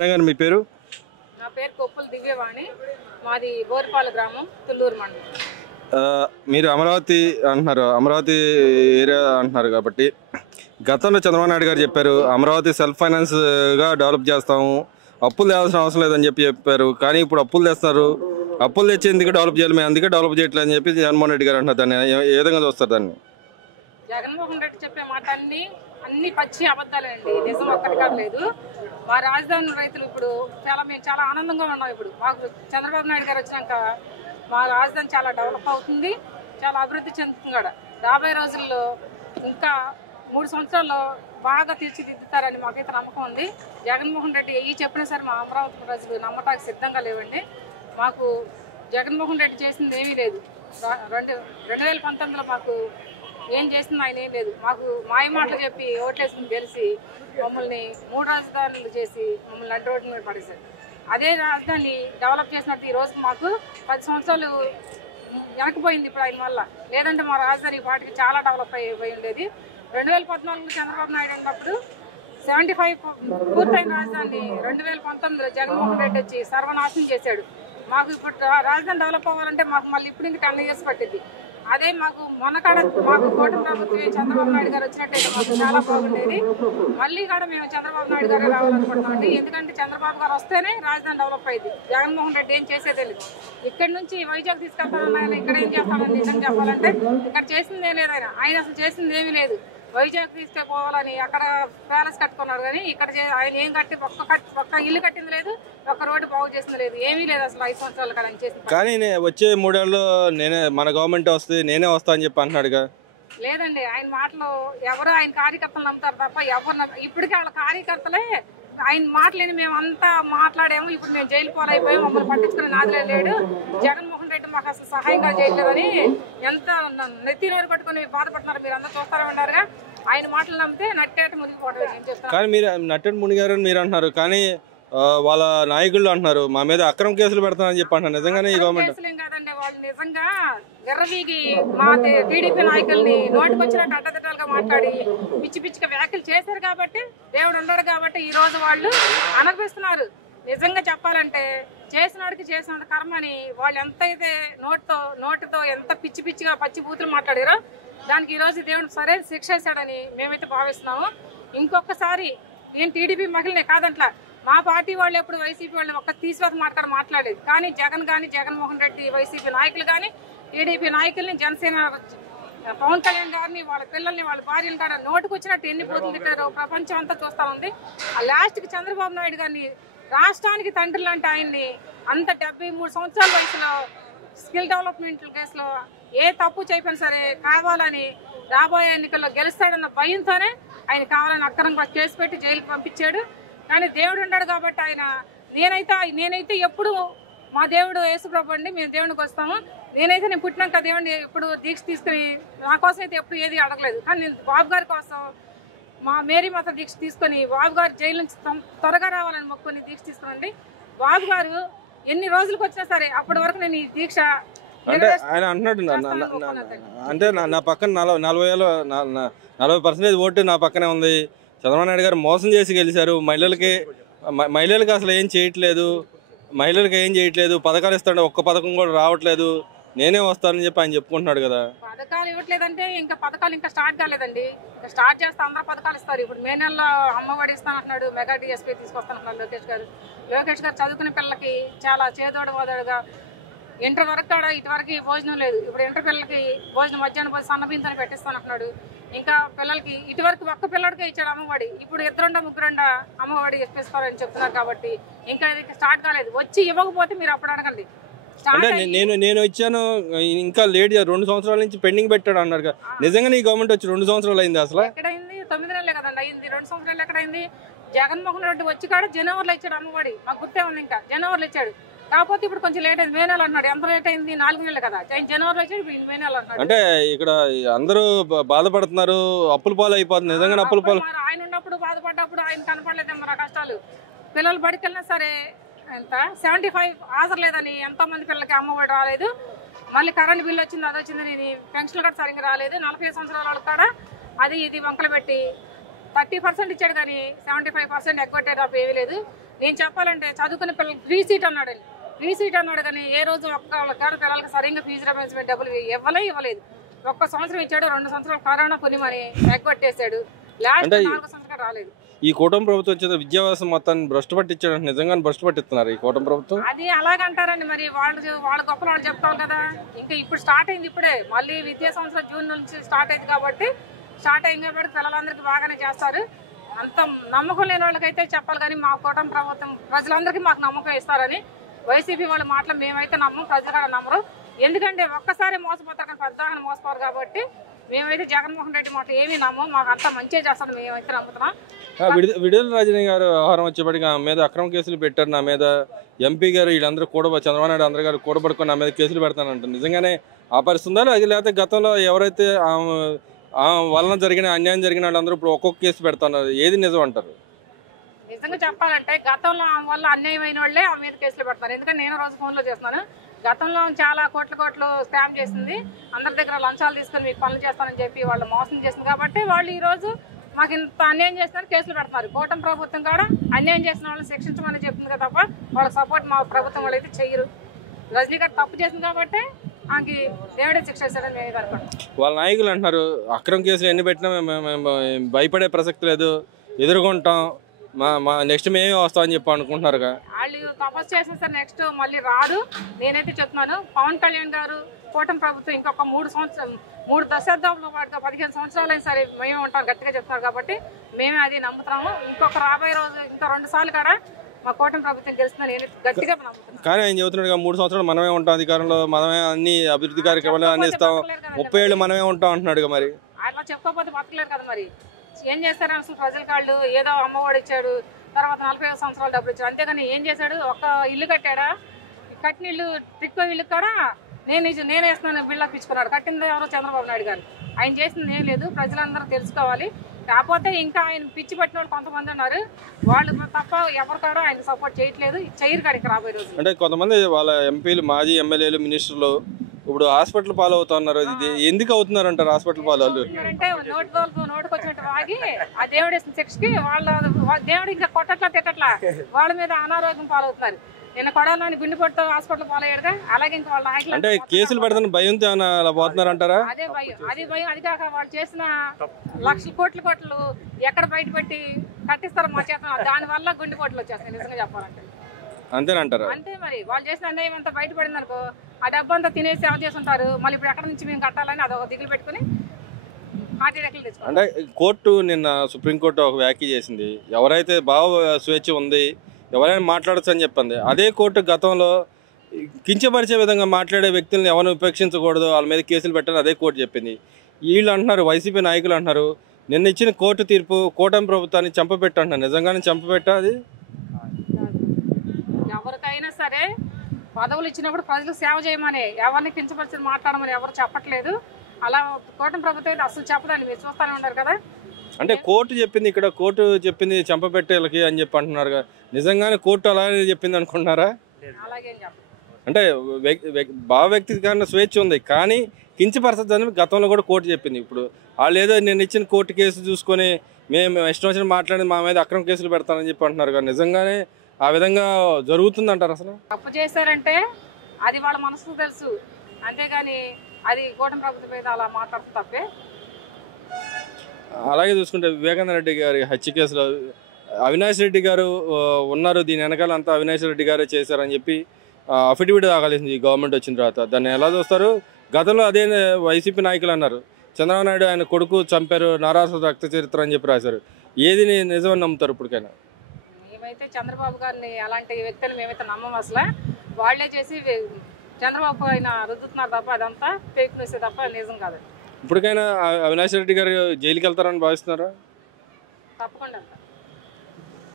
మీ పేరు? నా పేరు కొప్పుల దివ్యవాణి. మాది బోర్పాల గ్రామం, తుళ్ళూరు మండలం. మీరు అమరావతి అంటున్నారు, అమరావతి ఏరియా అంటున్నారు కాబట్టి గతంలో చంద్రబాబు నాయుడు గారు చెప్పారు అమరావతి సెల్ఫ్ ఫైనాన్స్గా డెవలప్ చేస్తాము, అప్పులు తేవాల్సిన అవసరం లేదని చెప్పారు. కానీ ఇప్పుడు అప్పులు తెస్తున్నారు. అప్పులు తెచ్చి ఎందుకు డెవలప్ చేయాలి, మేము అందుకే డెవలప్ చేయట్లేదు అని చెప్పి జగన్మోహన్ రెడ్డి గారు అంటున్నారు. దాన్ని ఏ విధంగా చూస్తారు దాన్ని? జగన్మోహన్ రెడ్డి చెప్పే మాట అన్ని పచ్చి అబద్ధాలండి, నిజం ఒక్కటి కాదు లేదు. మా రాజధాని రైతులు ఇప్పుడు మేము చాలా ఆనందంగా ఉన్నాం. ఇప్పుడు మాకు చంద్రబాబు నాయుడు గారు వచ్చినాక మా రాజధాని చాలా డెవలప్ అవుతుంది, చాలా అభివృద్ధి చెందుతుంది కూడా. రాబోయే రోజుల్లో ఇంకా 3 సంవత్సరాల్లో బాగా తీర్చిదిద్దుతారని మాకైతే నమ్మకం ఉంది. జగన్మోహన్ రెడ్డి ఏ చెప్పినా సరే మా అమరావతి ప్రజలు నమ్మటానికి సిద్ధంగా లేవండి. మాకు జగన్మోహన్ రెడ్డి చేసింది ఏమీ లేదు. 2019లో మాకు ఏం చేసింది ఆయన ఏం లేదు. మాకు మాయ మాటలు చెప్పి ఓట్లేసుకుని గెలిచి మమ్మల్ని 3 రాజధానులు చేసి మమ్మల్ని అడ్డు రోడ్డు మీద పడేశారు. అదే రాజధాని డెవలప్ చేసినట్టు ఈ రోజు మాకు 10 సంవత్సరాలు వెనకపోయింది ఇప్పుడు ఆయన వల్ల. లేదంటే మా రాజధాని వాటికి చాలా డెవలప్ అయిపోయి ఉండేది. 2014లో చంద్రబాబు నాయుడు ఉన్నప్పుడు 75 పూర్తయిన రాజధాని 2019లో జగన్మోహన్ రెడ్డి వచ్చి సర్వనాశనం చేశాడు. మాకు ఇప్పుడు రాజధాని డెవలప్ అవ్వాలంటే మాకు మళ్ళీ ఇప్పుడు ఇంకా 10 years పట్టింది. అదే మాకు మొన్నకాడ మాకు కూటమి ప్రభుత్వం చంద్రబాబు నాయుడు గారు వచ్చినట్టయితే మాకు చాలా బాగుండేది. మళ్ళీ కూడా మేము చంద్రబాబు నాయుడు గారే రావాలనుకుంటున్నామండి. ఎందుకంటే చంద్రబాబు గారు వస్తేనే రాజధాని డెవలప్ అయింది. జగన్మోహన్ రెడ్డి ఏం చేసేదే లేదు. ఇక్కడ నుంచి వైజాగ్ తీసుకెళ్తానని ఆయన ఇక్కడ ఏం చేస్తానని నిజం చెప్పాలంటే ఇక్కడ చేసింది ఏం లేదు. ఆయన అసలు చేసింది ఏమీ లేదు. వైజాగ్ తీసుకెళ్ళిపోవాలని అక్కడ ప్యాలెస్ కట్టుకున్నారు, కానీ ఇక్కడ ఆయన ఏం కట్టి ఒక్క ఇల్లు కట్టింది లేదు, ఒక్క రోడ్డు బాగు చేసింది లేదు, ఏమీ లేదు అసలు 5 సంవత్సరాలు కదా చేసింది. కానీ వచ్చే 3 ఏళ్ళలో మన గవర్నమెంట్ వస్తే నేనే వస్తా అని చెప్పి అంటున్నాడుగా. లేదండి, ఆయన మాటలు ఎవరు ఆయన కార్యకర్తలు నమ్ముతారు తప్ప ఎవరు ఇప్పటికీ వాళ్ళ కార్యకర్తలే ఆయన మాటలేని మేము అంతా మాట్లాడాము. ఇప్పుడు మేము జైలు పోలైపోయి మమ్మల్ని పట్టించుకుని నాదిలే లేడు. జగన్మోహన్ రెడ్డి మాకు అసలు సహాయంగా చేయలేదని ఎంత నెత్తి నోరు పట్టుకుని బాధపడుతున్నారు. మీరు అందరూ చూస్తారా ఉన్నారుగా. ఆయన మాటలు నమ్మితే నట్టేట మునిగిపోవడం ఏం చేస్తారు. కానీ మీరు నట్టేట మునిగారని మీరు అంటున్నారు, కానీ వాళ్ళ నాయకులు అంటున్నారు మా మీద అక్రమ కేసులు పెడతానని చెప్పి అంటున్నారు. నిజంగానే ఈ గవర్నమెంట్ కేసులేం కాదండి, వాళ్ళు నిజంగా ఎర్రవీగి మా టీడీపీ నాయకుల్ని నోటికొచ్చినట్టు అడ్డదిడ్డాలుగా మాట్లాడి పిచ్చి పిచ్చిగా వ్యాఖ్యలు చేశారు కాబట్టి, దేవుడు ఉన్నాడు కాబట్టి ఈ రోజు వాళ్ళు అనుభవిస్తున్నారు. నిజంగా చెప్పాలంటే చేసినోడికి చేసిన కర్మని వాళ్ళు ఎంతైతే నోటితో ఎంత పిచ్చి పిచ్చిగా పచ్చి బూతులు మాట్లాడారో దానికి ఈ రోజు దేవుడు సరైన శిక్ష వేశాడని మేమైతే భావిస్తున్నాము. ఇంకొకసారి నేను టీడీపీ మహిళనే కాదంట్లా, మా పార్టీ వాళ్ళు ఎప్పుడు వైసీపీ వాళ్ళని ఒక్క తీసివేత మాట్లాడలేదు. కానీ జగన్మోహన్ రెడ్డి వైసీపీ నాయకులు కానీ టీడీపీ నాయకుల్ని, జనసేన పవన్ కళ్యాణ్ గారిని, వాళ్ళ పిల్లల్ని, వాళ్ళ భార్యలు కూడా నోటుకు వచ్చినట్టు ఎన్ని బూతులు తిట్టారో ప్రపంచం అంతా చూస్తా ఉంది. ఆ లాస్ట్కి చంద్రబాబు నాయుడు గారిని రాష్ట్రానికి తండ్రులు అంటే ఆయన్ని అంత 73 సంవత్సరాల వయసులో స్కిల్ డెవలప్మెంట్ కేసులో ఏ తప్పు చేయకపోయినా సరే కావాలని రాబోయే ఎన్నికల్లో గెలుస్తాడన్న భయంతోనే ఆయన కావాలని అక్రమంగా కేసు పెట్టి జైలుకి పంపించాడు. కానీ దేవుడు ఉన్నాడు కాబట్టి ఆయన నేనైతే ఎప్పుడు మా దేవుడు యేసుప్రభు అండి, మేము దేవునికి వస్తాము. నేను పుట్టినాక దేవుడిని ఎప్పుడు దీక్ష తీసుకుని నా కోసం అయితే ఎప్పుడు ఏది అడగలేదు. కానీ నేను బాబు గారి కోసం మా మేరీ మాత దీక్ష తీసుకొని బాబు గారు జైలు నుంచి త్వరగా రావాలని మొక్కుని దీక్ష తీసుకునండి. బాబు గారు ఎన్ని రోజులకు వచ్చినా సరే అప్పటి వరకు నేను ఈ దీక్ష అంటే ఆయన అంటున్నాడు అంటే నా పక్కన 40% ఓటు నా పక్కనే ఉంది. చంద్రబాబు నాయుడు గారు మోసం చేసి గెలిచారు. మహిళలకి అసలు ఏం చేయట్లేదు, పథకాలు ఇస్తాడు, ఒక్క పథకం కూడా రావట్లేదు, నేనే వస్తానని చెప్పి ఆయన చెప్పుకుంటున్నాడు కదా. పథకాలు ఇవ్వట్లేదంటే ఇంకా పథకాలు ఇంకా స్టార్ట్ కాలేదండి. స్టార్ట్ చేస్తే అందరూ పథకాలు ఇస్తారు. ఇప్పుడు మే నెలలో అమ్మఒడి ఇస్తానంటున్నాడు, మెగా డిఎస్పీ తీసుకొస్తానంటున్నాడు లోకేష్ గారు చదువుకునే పిల్లలకి చాలా చేదోడుగా ఇంటర్ వరకు కూడా ఇటువరకు భోజనం లేదు. ఇప్పుడు ఇంటర్ పిల్లలకి భోజనం మధ్యాహ్నం భోజనం సన్నబియ్యంతో పెట్టిస్తానంటున్నాడు. ఇంకా పిల్లలకి ఇటువరకు ఒక్క పిల్లడికే ఇచ్చాడు అమ్మఒడి, ఇప్పుడు 2-3 అమ్మఒడి ఇప్పిస్తారని చెప్తున్నారు. కాబట్టి ఇంకా ఇది స్టార్ట్ కాలేదు. వచ్చి ఇవ్వకపోతే మీరు అప్పుడు అడగండి. అంటే నేను ఇచ్చాను ఇంకా లేట్ 2 సంవత్సరాల నుంచి పెండింగ్ పెట్టాడు అన్నారు కదా. నిజంగానే ఈ గవర్నమెంట్ వచ్చి 2 సంవత్సరాలు అయింది. అసలు ఎక్కడైంది? 9 నెలలే కదండి అయింది. 2 సంవత్సరాలు ఎక్కడైంది? జగన్మోహన్ రెడ్డి వచ్చి కాడ జనవరిలో ఇచ్చాడు అమ్మఒడి. మాకు గుర్తే ఉంది, ఇంకా జనవరిలో ఇచ్చాడు. కాకపోతే ఇప్పుడు కొంచెం లేట్ అయింది. మే నెల అన్నాడు. ఎంత లేట్ అయింది? 4 నెలలు కదా. జనవరిలో ఇచ్చాడు, ఇప్పుడు మే నెల అన్నాడు. అంటే ఇక్కడ అందరూ బాధపడుతున్నారు, అప్పుల పాలు అయిపోతుంది. నిజంగా అప్పుల పాలు ఆయన ఉన్నప్పుడు బాధపడ్డప్పుడు ఆయన కనపడలేదు మన కష్టాలు. పిల్లలు బడికి వెళ్ళినా సరే ఎంత 75 హాజరు లేదని ఎంతో మంది పిల్లలకి అమ్మఒడి రాలేదు. మళ్ళీ కరెంట్ బిల్లు వచ్చింది, అది వచ్చింది, నేను పెన్షన్ కూడా సరిగ్గా రాలేదు. 45 సంవత్సరాల వాళ్ళకి కూడా అది ఇది వంకలు పెట్టి 30% ఇచ్చాడు కానీ 75% ఎగ్గొట్టే తప్ప ఏమీ లేదు. నేను చెప్పాలంటే చదువుకునే పిల్లలు ఫ్రీ సీట్ అన్నాడు కానీ ఏ రోజు ఒక్క పిల్లలకి సరిగ్గా ఫీజు రియంబర్స్మెంట్ డబ్బులు ఇవ్వలేదు. ఒక్క సంవత్సరం ఇచ్చాడు, 2 సంవత్సరాలు కరోనా కొనిమని ఎగ్గొట్టేశాడు. లాస్ట్ 4 సంవత్సరాలు రాలేదు. ఈ కూటమి ప్రభుత్వం వచ్చేది విద్యా వ్యవస్థ మొత్తాన్ని భ్రష్టు పట్టించాడు. నిజంగానే భ్రష్టు పట్టిస్తున్నారు ఈ కూటమి ప్రభుత్వం. అది అలాగంటారండి, మరి వాళ్ళ గొప్పలు వాళ్ళు చెప్తాం కదా. ఇంకా ఇప్పుడు స్టార్ట్ అయింది, ఇప్పుడే మళ్ళీ విద్యా సంవత్సరం జూన్ నుంచి స్టార్ట్ అయింది కాబట్టి పిల్లలందరికీ బాగానే చేస్తారు. అంత నమ్మకం లేని వాళ్ళకైతే చెప్పాలి, కానీ మా కూటమి ప్రభుత్వం ప్రజలందరికీ మాకు నమ్మకం ఇస్తారని. వైసీపీ వాళ్ళ మాటలు మేమైతే నమ్మం, ప్రజలు నమ్మరు. ఎందుకంటే ఒక్కసారి మోసపోతారు కానీ పెద్దగా మోసపోరు కాబట్టి మేమైతే జగన్మోహన్ రెడ్డి మాట ఏమీ నమ్మం. మాకు అంతా మంచిగా చేస్తాను మేమైతే నమ్ముతున్నాం. విడుదల రాజనీ గారు వ్యవహారం వచ్చేప్పటికి నా మీద అక్రమ కేసులు పెట్టారు, నా మీద ఎంపీ గారు వీళ్ళందరూ చంద్రబాబు నాయుడు అందరు గారు కూడబడుకొని నా మీద కేసులు పెడతానంటారు. నిజంగానే ఆపరిస్తుందా? అది లేకపోతే గతంలో ఎవరైతే వలన జరిగిన అన్యాయం జరిగిన వాళ్ళందరూ ఇప్పుడు ఒక్కొక్క కేసు పెడతాన్నారు, ఏది నిజం అంటారు? నిజంగా చెప్పాలంటే గతంలో వల్ల అన్యాయం అయిన వాళ్ళే ఆ మీద కేసులు పెడతారు. ఎందుకంటే నేను రోజు ఫోన్లో చేస్తున్నాను. గతంలో చాలా కోట్లు స్కామ్ చేసింది, అందరి దగ్గర లంచాలు తీసుకొని మీకు పనులు చేస్తానని చెప్పి వాళ్ళు మోసం చేసింది కాబట్టి వాళ్ళు ఈ రోజు మాకు ఇంత అన్యాయం చేస్తున్నారు, కేసులు పెడుతున్నారు. కూటమి ప్రభుత్వం కూడా అన్యాయం చేసిన వాళ్ళని శిక్షించమని చెప్తుంది కదా తప్ప వాళ్ళ సపోర్ట్ మా ప్రభుత్వం వాళ్ళు అయితే చెయ్యరు. రజనీ గారు తప్పు చేసింది కాబట్టి ఆమెకి దేవుడే శిక్ష ఇస్తాడని మేము అనుకుంటాం. వాళ్ళ నాయకులు అంటున్నారు అక్రమ కేసులు ఎన్ని పెట్టినా మేము భయపడే ప్రసక్తి లేదు, ఎదుర్కొంటాం, మా నెక్స్ట్ మేమే వస్తామని చెప్పి అనుకుంటున్నారుగా. వాళ్ళు తపస్సు చేసిన సార్ నెక్స్ట్ మళ్ళీ రాదు. నేనైతే చెప్తున్నాను, పవన్ కళ్యాణ్ గారు కూటమి ప్రభుత్వం ఇంకొక 3 దశాబ్దాల పాటుగా 15 సంవత్సరాలైనా సరే మేమే ఉంటాం గట్టిగా చెప్తున్నారు కాబట్టి మేమే అది నమ్ముతున్నాము. ఇంకొక రాబోయే రోజు ఇంకా 2 సార్లు కూడా మా కూటమి ప్రభుత్వం గెలుస్తుందని నేను గట్టిగా నమ్ముతున్నాను. కానీ ఆయన చెబుతున్నాడు 3 సంవత్సరాలు మనమే ఉంటాం అధికారంలో, మనమే అన్ని అభివృద్ధి కార్యక్రమాలు అన్ని ఇస్తాం, 30 ఏళ్ళు మనమే ఉంటాం అంటున్నాడు. మరి అట్లా చెప్పుకోకపోతే బతకలేరు కదా. మరి ఏం చేస్తారు అసలు ప్రజల కాళ్ళు? ఏదో అమ్మఒడి ఇచ్చాడు, తర్వాత 45 సంవత్సరాలు డబ్బులు ఇచ్చాడు, అంతేగాని ఏం చేశాడు? ఒక ఇల్లు కట్టాడా? కట్టిన ఇల్లు ట్రిక్కో ఇల్లు కూడా నేనే వేస్తున్నాను బిల్డప్ ఇచ్చుకున్నాడు. కట్టింది ఎవరో చంద్రబాబు నాయుడు గారు. ఆయన చేసింది ఏం లేదు, ప్రజలందరూ తెలుసుకోవాలి. కాకపోతే ఇంకా ఆయన పిచ్చి పట్టిన వాళ్ళు కొంతమంది ఉన్నారు, వాళ్ళు తప్ప ఎవరు కూడా ఆయన సపోర్ట్ చేయట్లేదు, చేయరు కాడికి రాబోయే రోజు. అంటే కొంతమంది వాళ్ళ ఎంపీలు, మాజీ ఎమ్మెల్యేలు, మినిస్టర్లు ఇప్పుడు హాస్పిటల్ పాలు అవుతున్నారు. ఇది ఎందుకు అవుతున్నారు అంటారు హాస్పిటల్ పాలు? అంటే నోటుకు వచ్చినట్టు వాగి ఆ దేవుడు వేసిన శిక్షకి వాళ్ళ దేవుడు ఇంకా కొట్టట్లా తిట్టట్లా వాళ్ళ మీద అనారోగ్యం పాలవుతున్నారు. నిన్న కొడాలని గుండెపోటుతో హాస్పిటల్ పాలయ్యాడుగా, అలాగే ఇంకా వాళ్ళ నాయకులు అంటే కేసులు పెడతాను భయంతో అలా పోతున్నారు అంటారా? అదే భయం. అది కాక వాళ్ళు చేసిన లక్షల కోట్లు ఎక్కడ బయట పెట్టి కట్టిస్తారు మా చేత, దాని వల్ల గుండెపోట్లు వచ్చేస్తాయి నిజంగా చెప్పాలంటే. అంతేనంటారా? అంతే. మరి వాళ్ళు చేసిన అన్యాయం అంతా బయటపడింది అనుకో, ఆ డబ్బంతా తినేసి సేవ చేస్తుంటారు. మళ్ళీ ఇప్పుడు ఎక్కడి నుంచి మేము కట్టాలని అదొక దిగులు పెట్టుకుని హార్ట్ అటాక్లు తెచ్చుకుంటారు. అంటే కోర్టు నిన్న సుప్రీంకోర్టు ఒక వ్యాఖ్య చేసింది, ఎవరైతే భావ స్వేచ్ఛ ఉంది ఎవరైనా మాట్లాడచ్చు అని చెప్పింది. అదే కోర్టు గతంలో కించపరిచే విధంగా మాట్లాడే వ్యక్తులను ఎవరిని ఉపేక్షించకూడదు, వాళ్ళ మీద కేసులు పెట్టాలని అదే కోర్టు చెప్పింది. వీళ్ళు అంటున్నారు, వైసీపీ నాయకులు అంటున్నారు, నిన్న ఇచ్చిన కోర్టు తీర్పు కూటమి ప్రభుత్వాన్ని చంపపెట్టు అంటున్నారు. నిజంగానే చంపపెట్టా? అది ఎవరికైనా సరే పదవులు ఇచ్చినప్పుడు ప్రజలు సేవ చేయమని, ఎవరిని కించపరిచి మాట్లాడమని ఎవరు చెప్పట్లేదు. అలా కూటమి ప్రభుత్వం అసలు చెప్పదండి, మీరు చూస్తూనే ఉన్నారు కదా. అంటే కోర్టు చెప్పింది, ఇక్కడ కోర్టు చెప్పింది చంపపెట్టేళ్ళకి అని చెప్పి అంటున్నారు. నిజంగానే కోర్టు అలాగే చెప్పింది అనుకుంటున్నారా? అలాగేం చెప్పండి. అంటే భావ వ్యక్తీకరణ స్వేచ్ఛ ఉంది, కానీ కించపరచదని గతంలో కూడా కోర్టు చెప్పింది. ఇప్పుడు వాళ్ళు ఏదో నేను ఇచ్చిన కోర్టు కేసు చూసుకొని మేము ఇష్టం వచ్చిన మాట్లాడి మా మీద అక్రమ కేసులు పెడతానని చెప్పి అంటున్నారు. కానీ నిజంగానే ఆ విధంగా జరుగుతుందంటారు? అసలు తప్పు చేశారంటే అది వాళ్ళ మనసుకు తెలుసు, అంతేగాని అది కూటమి ప్రభుత్వం మీద అలా మాట్లాడుతూ తప్పే. అలాగే చూసుకుంటే వివేకానంద రెడ్డి గారి హత్య కేసులో అవినాష్ రెడ్డి గారు ఉన్నారు, దీని వెనకాల అంతా అవినాష్ రెడ్డి గారే చేశారని చెప్పి అఫిడవిట్ దాఖలించింది గవర్నమెంట్ వచ్చిన తర్వాత. దాన్ని ఎలా చూస్తారు? గతంలో అదే వైసీపీ నాయకులు అన్నారు, చంద్రబాబు నాయుడు ఆయన కొడుకు చంపారు, నారాసు రక్త చరిత్ర అని చెప్పి రాశారు. ఏది నిజమని నమ్ముతారు ఇప్పటికైనా? మేమైతే చంద్రబాబు గారిని అలాంటి వ్యక్తులు మేమైతే నమ్మం. అసలు వాళ్లే చేసి చంద్రబాబు ఆయన రుద్దుతున్నారు తప్ప అదంతా ఫేక్ న్యూస్ తప్ప నిజం కాదు. ఇప్పటికైనా అవినాష్ రెడ్డి గారు జైలుకి వెళ్తారని భావిస్తున్నారా? తప్పకుండా.